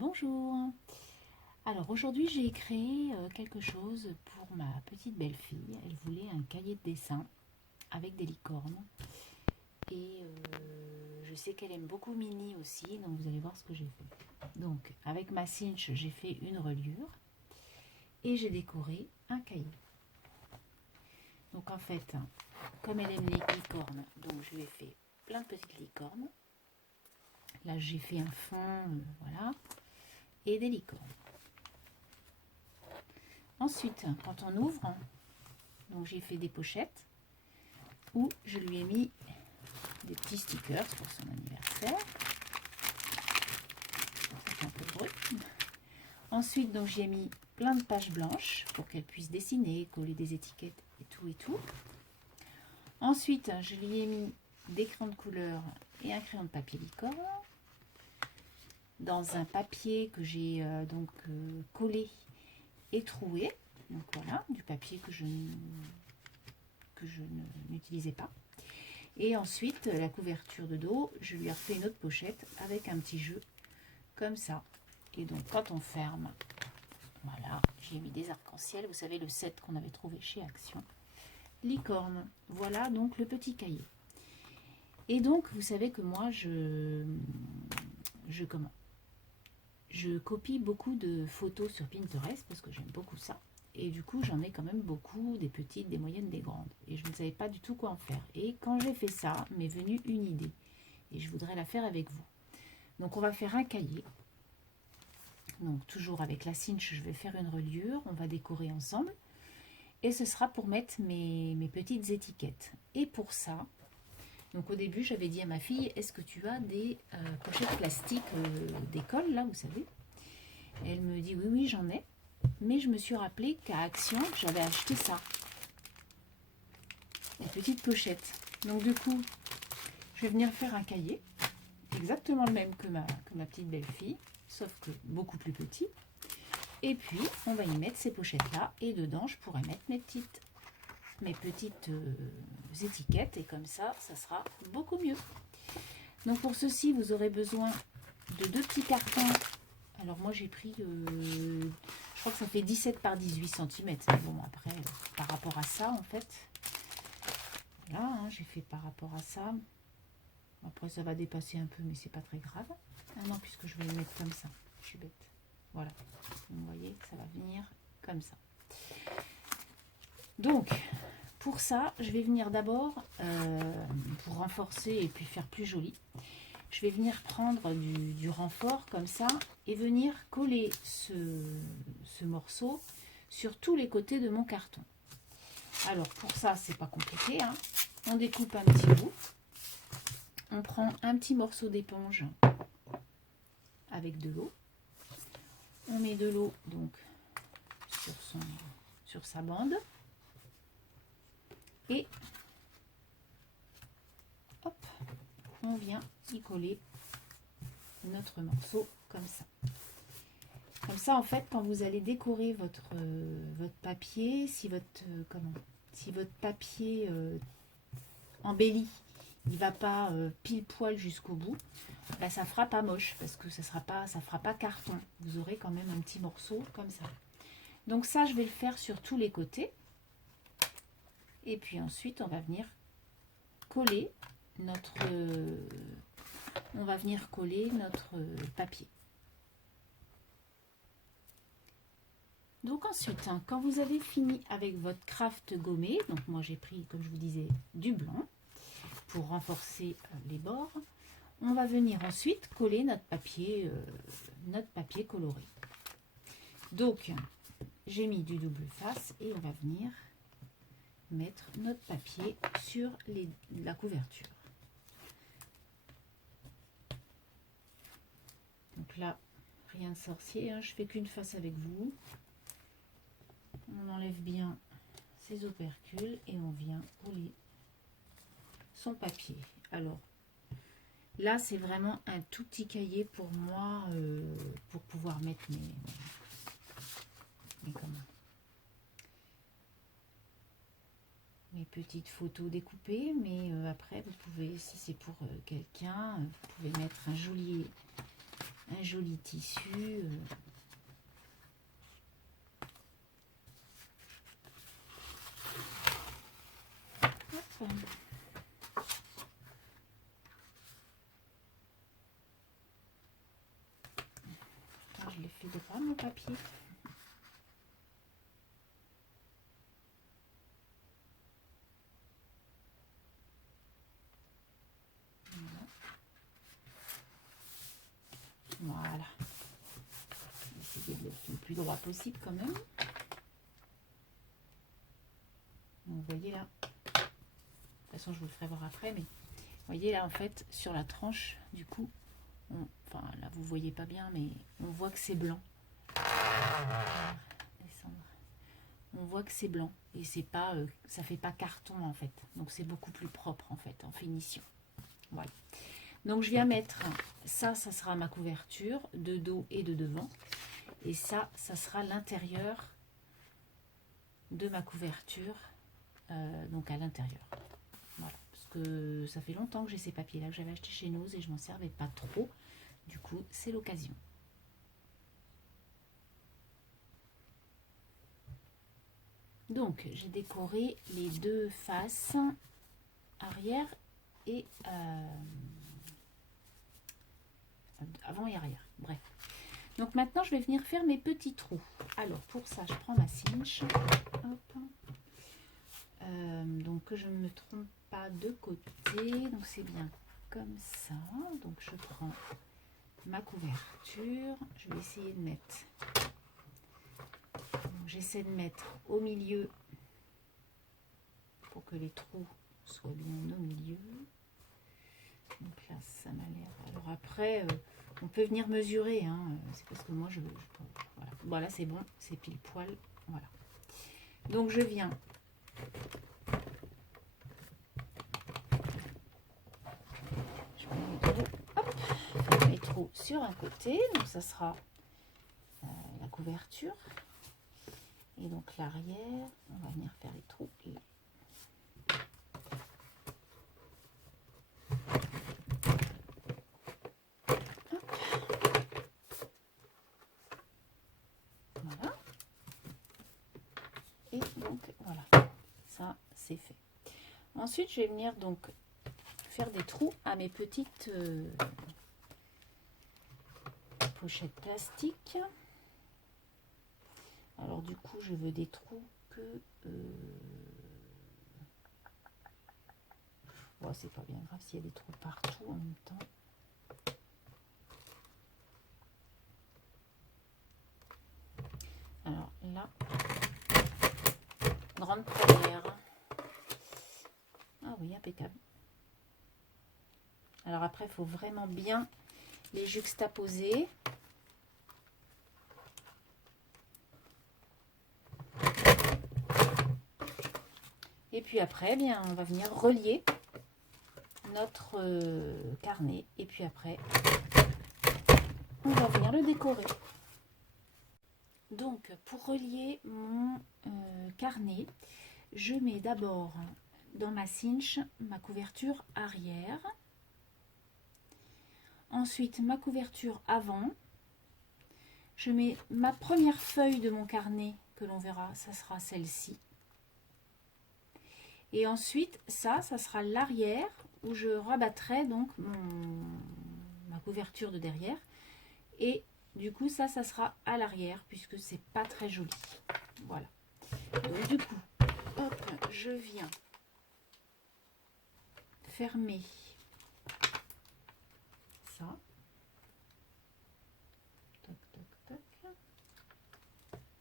Bonjour. Alors aujourd'hui j'ai créé quelque chose pour ma petite belle-fille. Elle voulait un cahier de dessin avec des licornes. Et je sais qu'elle aime beaucoup Minnie aussi, donc vous allez voir ce que j'ai fait. Donc avec ma cinch j'ai fait une reliure et j'ai décoré un cahier. Donc en fait, comme elle aime les licornes, donc je lui ai fait plein de petites licornes. Là j'ai fait un fond, voilà, et des licornes. Ensuite, quand on ouvre, donc j'ai fait des pochettes où je lui ai mis des petits stickers pour son anniversaire. C'est un peu de bruit. Ensuite, donc j'ai mis plein de pages blanches pour qu'elle puisse dessiner, coller des étiquettes et tout et tout. Ensuite, je lui ai mis des crayons de couleur et un crayon de papier licorne dans un papier que j'ai collé et troué. Donc voilà, du papier que je n'utilisais pas. Et ensuite, la couverture de dos, je lui ai refait une autre pochette avec un petit jeu comme ça. Et donc, quand on ferme, voilà, j'ai mis des arcs-en-ciel. Vous savez, le set qu'on avait trouvé chez Action. Licorne. Voilà donc le petit cahier. Et donc, vous savez que moi, je copie beaucoup de photos sur Pinterest parce que j'aime beaucoup ça. Et du coup, j'en ai quand même beaucoup, des petites, des moyennes, des grandes. Et je ne savais pas du tout quoi en faire. Et quand j'ai fait ça, m'est venue une idée. Et je voudrais la faire avec vous. Donc, on va faire un cahier. Donc, toujours avec la cinch, je vais faire une reliure. On va décorer ensemble. Et ce sera pour mettre mes petites étiquettes. Et pour ça, donc au début, j'avais dit à ma fille, est-ce que tu as des pochettes plastiques d'école, là, vous savez? Et elle me dit, oui, oui, j'en ai. Mais je me suis rappelé qu'à Action, j'avais acheté ça. Des petites pochettes. Donc du coup, je vais venir faire un cahier. Exactement le même que ma petite belle-fille. Sauf que beaucoup plus petit. Et puis, on va y mettre ces pochettes-là. Et dedans, je pourrais mettre mes petites étiquettes. Et comme ça, ça sera beaucoup mieux. Donc pour ceci, vous aurez besoin de 2 petits cartons. Alors moi, j'ai pris... je crois que ça fait 17 par 18 cm. Bon, après, par rapport à ça, en fait... Là, hein, j'ai fait par rapport à ça. Après, ça va dépasser un peu, mais c'est pas très grave. Ah non, puisque je vais le mettre comme ça. Je suis bête. Voilà. Vous voyez, ça va venir comme ça. Donc, pour ça, je vais venir d'abord, pour renforcer et puis faire plus joli, je vais venir prendre du renfort comme ça et venir coller ce morceau sur tous les côtés de mon carton. Alors, pour ça, c'est pas compliqué, hein. On découpe un petit bout. On prend un petit morceau d'éponge avec de l'eau. On met de l'eau donc sur sa bande. Et hop, on vient y coller notre morceau comme ça. Comme ça, en fait, quand vous allez décorer votre papier, si votre papier embelli, il va pas pile poil jusqu'au bout, bah, ça fera pas moche parce que ça fera pas carton. Vous aurez quand même un petit morceau comme ça. Donc ça, je vais le faire sur tous les côtés. Et puis ensuite, on va venir coller notre papier. Donc ensuite, hein, quand vous avez fini avec votre craft gommé, donc moi j'ai pris, comme je vous disais, du blanc pour renforcer les bords, on va venir ensuite coller notre papier coloré. Donc, j'ai mis du double face et on va venir mettre notre papier sur la couverture. Donc là, rien de sorcier, hein, je fais qu'une face avec vous. On enlève bien ses opercules et on vient coller son papier. Alors, là, c'est vraiment un tout petit cahier pour moi, pour pouvoir mettre mes petites photos découpées. Mais après, vous pouvez, si c'est pour quelqu'un, vous pouvez mettre un joli tissu. Hop. Ah, je l'ai fait droit mon papier. Voilà. Essayer de le faire le plus droit possible quand même. Donc, vous voyez là. De toute façon, je vous le ferai voir après, mais vous voyez là en fait sur la tranche, du coup, enfin là vous voyez pas bien, mais on voit que c'est blanc. Descendre. On voit que c'est blanc et c'est pas, ça fait pas carton en fait. Donc c'est beaucoup plus propre en fait en finition. Voilà. Donc je viens mettre ça, ça sera ma couverture de dos et de devant. Et ça, ça sera l'intérieur de ma couverture, donc à l'intérieur. Voilà, parce que ça fait longtemps que j'ai ces papiers-là que j'avais acheté chez Nose et je m'en servais pas trop. Du coup, c'est l'occasion. Donc, j'ai décoré les deux faces, arrière et avant et arrière. Bref. Donc maintenant, je vais venir faire mes petits trous. Alors, pour ça, je prends ma cinch. Hop. Donc, que je ne me trompe pas de côté. Donc, c'est bien comme ça. Donc, je prends ma couverture. Je vais essayer de mettre... J'essaie de mettre au milieu pour que les trous soient bien au milieu. Donc là, ça m'a l'air... Alors après, on peut venir mesurer. Hein. C'est parce que moi, voilà. Voilà, c'est bon. C'est pile poil. Voilà. Donc, je viens... Je mets mes trous. Hop, faire mes trous sur un côté. Donc, ça sera la couverture. Et donc, l'arrière, on va venir faire les trous. Et... Voilà. Et donc, voilà. Ça, c'est fait. Ensuite, je vais venir donc faire des trous à mes petites pochettes plastiques. Alors, du coup, je veux des trous que... Oh, c'est pas bien grave s'il y a des trous partout en même temps. Alors là, grande première. Ah oui, impeccable. Alors après, il faut vraiment bien les juxtaposer. Et puis après, eh bien, on va venir relier notre carnet. Et puis après, on va venir le décorer. Donc, pour relier mon carnet, je mets d'abord dans ma cinch ma couverture arrière. Ensuite, ma couverture avant. Je mets ma première feuille de mon carnet, que l'on verra, ça sera celle-ci. Et ensuite, ça sera l'arrière, où je rabattrai donc ma couverture de derrière. Et du coup, ça sera à l'arrière, puisque c'est pas très joli. Voilà. Donc du coup, hop, je viens fermer ça. Toc, toc, toc.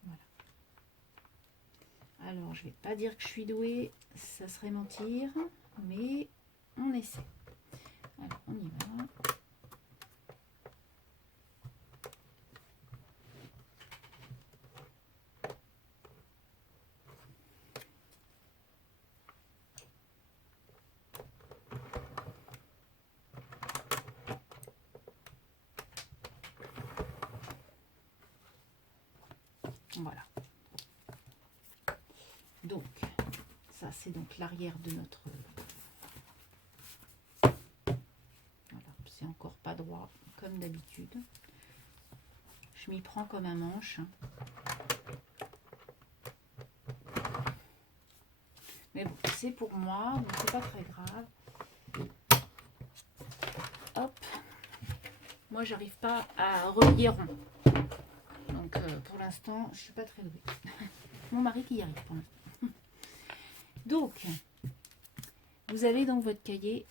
Voilà. Alors, je vais pas dire que je suis douée, ça serait mentir, mais on essaie. Alors, on y va. Voilà. Donc, ça c'est donc l'arrière de notre... Voilà, c'est encore pas droit comme d'habitude. Je m'y prends comme un manche. Mais bon, c'est pour moi, donc c'est pas très grave. Hop. Moi, j'arrive pas à relier rond. Donc, pour l'instant, je suis pas très douée. Mon mari qui y arrive pour l'instant. Donc, vous avez donc votre cahier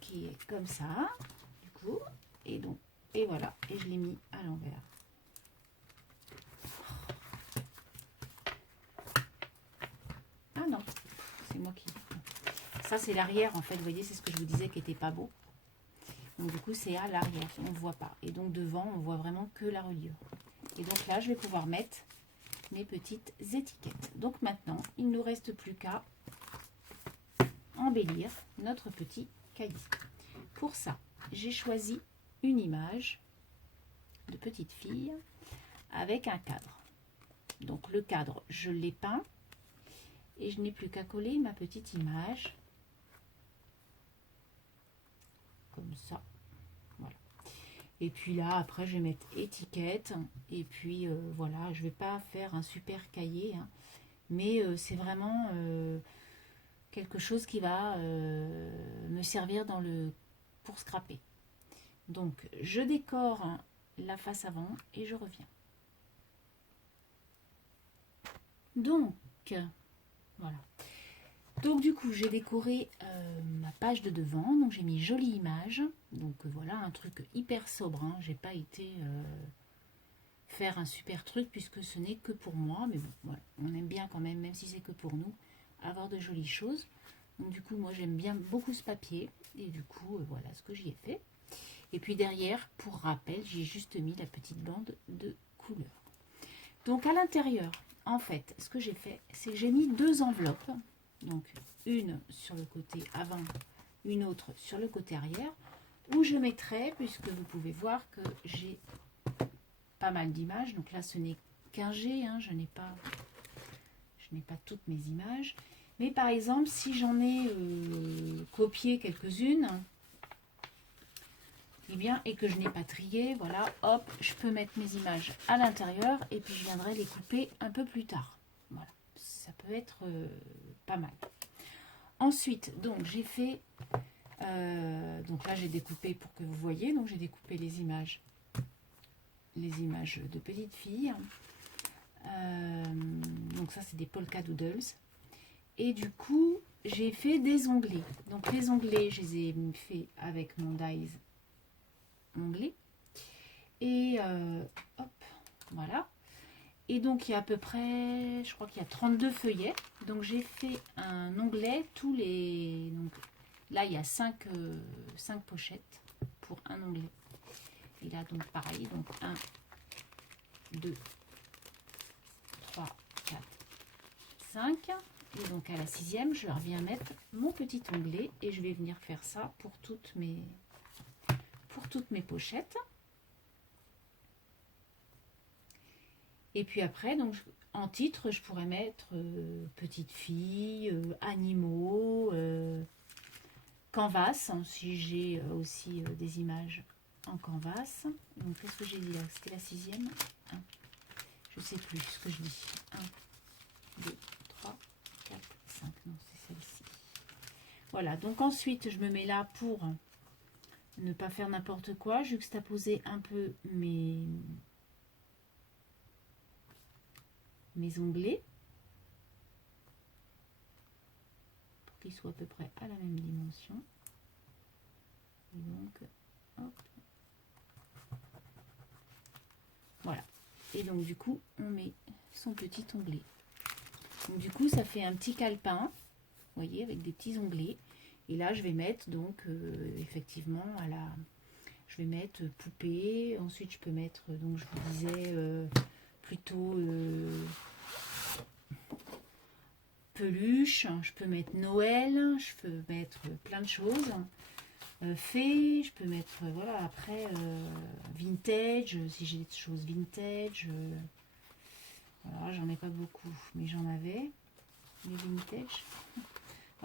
qui est comme ça, du coup. Et donc, et voilà. Et je l'ai mis à l'envers. Ah non, c'est moi qui... Ça, c'est l'arrière, en fait. Vous voyez, c'est ce que je vous disais qui n'était pas beau. Donc, du coup, c'est à l'arrière. On ne voit pas. Et donc, devant, on voit vraiment que la reliure. Et donc là, je vais pouvoir mettre mes petites étiquettes. Donc, maintenant, il ne nous reste plus qu'à embellir notre petit cahier. Pour ça, j'ai choisi une image de petite fille avec un cadre. Donc, le cadre, je l'ai peint. Et je n'ai plus qu'à coller ma petite image. Comme ça. Voilà. Et puis là, après, je vais mettre étiquette. Et puis, voilà, je ne vais pas faire un super cahier. Hein, mais c'est vraiment quelque chose qui va me servir pour scraper. Donc, je décore la face avant et je reviens. Donc, voilà. Donc du coup, j'ai décoré ma page de devant. Donc j'ai mis jolie image. Donc voilà, un truc hyper sobre. Hein. J'ai pas été faire un super truc puisque ce n'est que pour moi. Mais bon, voilà, on aime bien quand même si c'est que pour nous, avoir de jolies choses. Donc du coup, moi j'aime bien beaucoup ce papier. Et du coup, voilà ce que j'y ai fait. Et puis derrière, pour rappel, j'ai juste mis la petite bande de couleur. Donc à l'intérieur, en fait, ce que j'ai fait, c'est que j'ai mis 2 enveloppes. Donc une sur le côté avant, une autre sur le côté arrière, où je mettrai, puisque vous pouvez voir que j'ai pas mal d'images. Donc là, ce n'est qu'un G, hein, je n'ai pas toutes mes images. Mais par exemple, si j'en ai copié quelques-unes, eh bien, et que je n'ai pas trié, voilà, hop, je peux mettre mes images à l'intérieur et puis je viendrai les couper un peu plus tard. Voilà, ça peut être pas mal. Ensuite, donc j'ai fait, donc là j'ai découpé pour que vous voyez, donc j'ai découpé les images de petites filles. Donc ça c'est des polka doodles. Et du coup, j'ai fait des onglets. Donc les onglets, je les ai fait avec mon dies onglet. Et hop, voilà. Et donc il y a à peu près, je crois qu'il y a 32 feuillets. Donc j'ai fait un onglet tous les... Donc, là il y a 5 pochettes pour un onglet. Et là donc pareil, donc 1, 2, 3, 4, 5. Et donc à la 6e, je reviens mettre mon petit onglet et je vais venir faire ça pour toutes mes pochettes. Et puis après, donc en titre, je pourrais mettre petite fille, animaux, canvas, hein, si j'ai aussi des images en canvas. Donc qu'est-ce que j'ai dit là? C'était la 6e. Je sais plus ce que je dis. 1, 2, 3, 4, 5. Non, c'est celle-ci. Voilà, donc ensuite, je me mets là pour ne pas faire n'importe quoi, juxtaposer un peu mes onglets pour qu'ils soient à peu près à la même dimension. Et donc, hop. Voilà. Et donc, du coup, on met son petit onglet. Donc, du coup, ça fait un petit calepin, vous voyez, avec des petits onglets. Et là, je vais mettre, donc, effectivement, je vais mettre poupée. Ensuite, je peux mettre, donc, je vous disais, plutôt peluche. Je peux mettre Noël. Je peux mettre plein de choses. Fée, je peux mettre, voilà, après, vintage, si j'ai des choses vintage. Voilà, j'en ai pas beaucoup, mais j'en avais. Les vintage.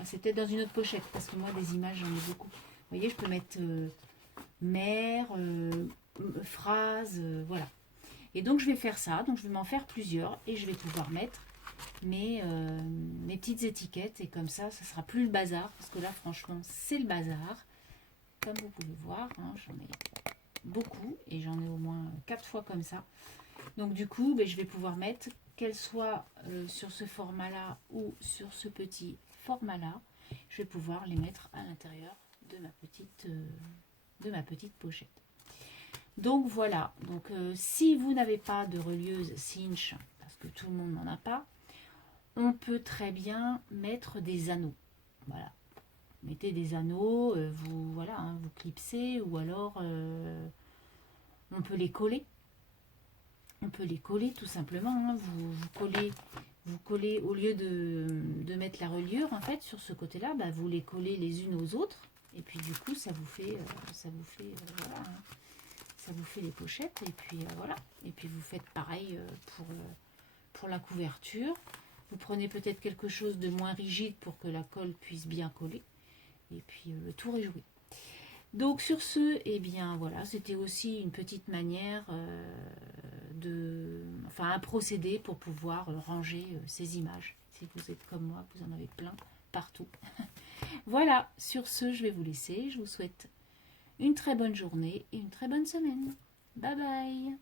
C'est peut-être dans une autre pochette, parce que moi, des images, j'en ai beaucoup. Vous voyez, je peux mettre mère, phrase, voilà. Et donc je vais faire ça, donc je vais m'en faire plusieurs et je vais pouvoir mettre mes petites étiquettes et comme ça sera plus le bazar, parce que là franchement c'est le bazar. Comme vous pouvez voir, hein, j'en ai beaucoup et j'en ai au moins 4 fois comme ça. Donc du coup, je vais pouvoir mettre, qu'elle soit sur ce format-là ou sur ce petit format-là, je vais pouvoir les mettre à l'intérieur de ma petite pochette. Donc voilà, donc si vous n'avez pas de relieuse cinch, parce que tout le monde n'en a pas, on peut très bien mettre des anneaux. Voilà, mettez des anneaux, voilà, hein, vous clipsez, ou alors on peut les coller. On peut les coller tout simplement. Hein. Vous collez au lieu de mettre la reliure en fait sur ce côté-là, vous les collez les unes aux autres. Et puis du coup, ça vous fait voilà, hein. Ça vous fait les pochettes. Et puis voilà. Et puis vous faites pareil pour la couverture. Vous prenez peut-être quelque chose de moins rigide pour que la colle puisse bien coller. Et puis le tour est joué. Donc sur ce, eh bien voilà, c'était aussi une petite manière un procédé pour pouvoir ranger ces images. Si vous êtes comme moi, vous en avez plein partout. Voilà, sur ce, je vais vous laisser. Je vous souhaite une très bonne journée et une très bonne semaine. Bye bye!